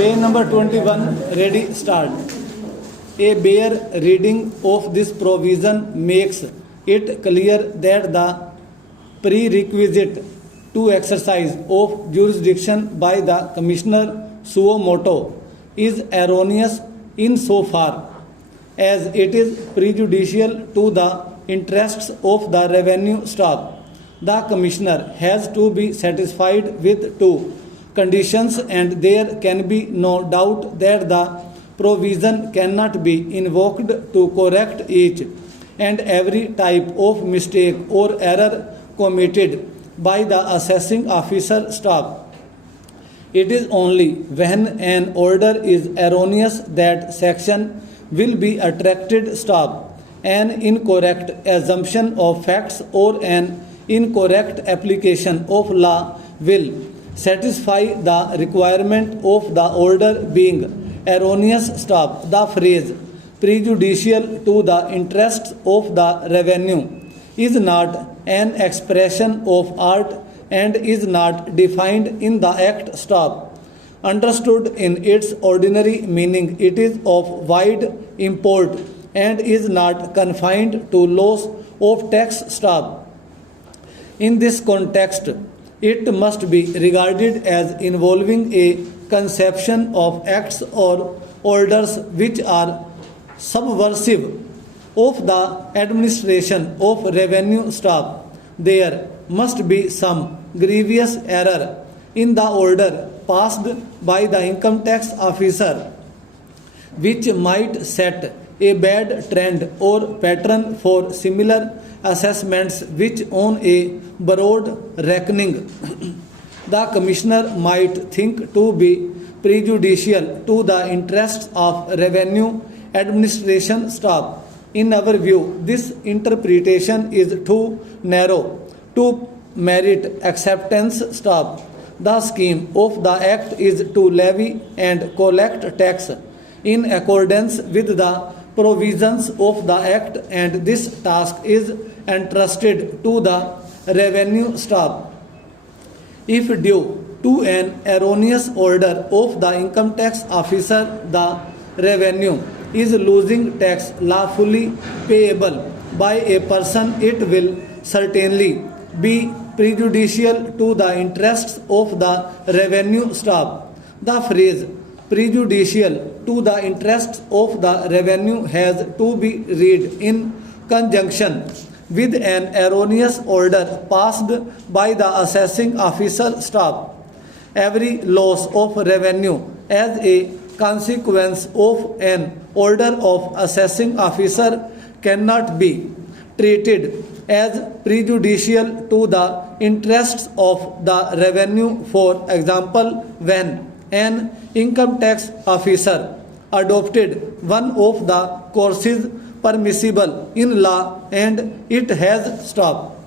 Page number 21, ready, start. A bare reading of this provision makes it clear that the prerequisite to exercise of jurisdiction by the Commissioner suo motu is erroneous insofar as it is prejudicial to the interests of the revenue staff. The Commissioner has to be satisfied with two conditions, and there can be no doubt that the provision cannot be invoked to correct each and every type of mistake or error committed by the assessing officer staff. It is only when an order is erroneous that section will be attracted staff. An incorrect assumption of facts or an incorrect application of law will satisfy the requirement of the order being erroneous staff. The phrase prejudicial to the interests of the revenue is not an expression of art and is not defined in the act staff. Understood in its ordinary meaning, it is of wide import and is not confined to laws of tax staff. In this context, it must be regarded as involving a conception of acts or orders which are subversive of the administration of revenue staff. There must be some grievous error in the order passed by the income tax officer which might set a bad trend or pattern for similar assessments which on a broad reckoning the Commissioner might think to be prejudicial to the interests of revenue administration staff. In our view, this interpretation is too narrow to merit acceptance staff. The scheme of the Act is to levy and collect tax in accordance with the provisions of the Act, and this task is entrusted to the revenue staff. If due to an erroneous order of the income tax officer, the revenue is losing tax lawfully payable by a person, it will certainly be prejudicial to the interests of the revenue staff. The phrase prejudicial to the interests of the revenue has to be read in conjunction with an erroneous order passed by the assessing officer staff. Every loss of revenue as a consequence of an order of assessing officer cannot be treated as prejudicial to the interests of the revenue. For example, when an income tax officer adopted one of the courses permissible in law and it has stopped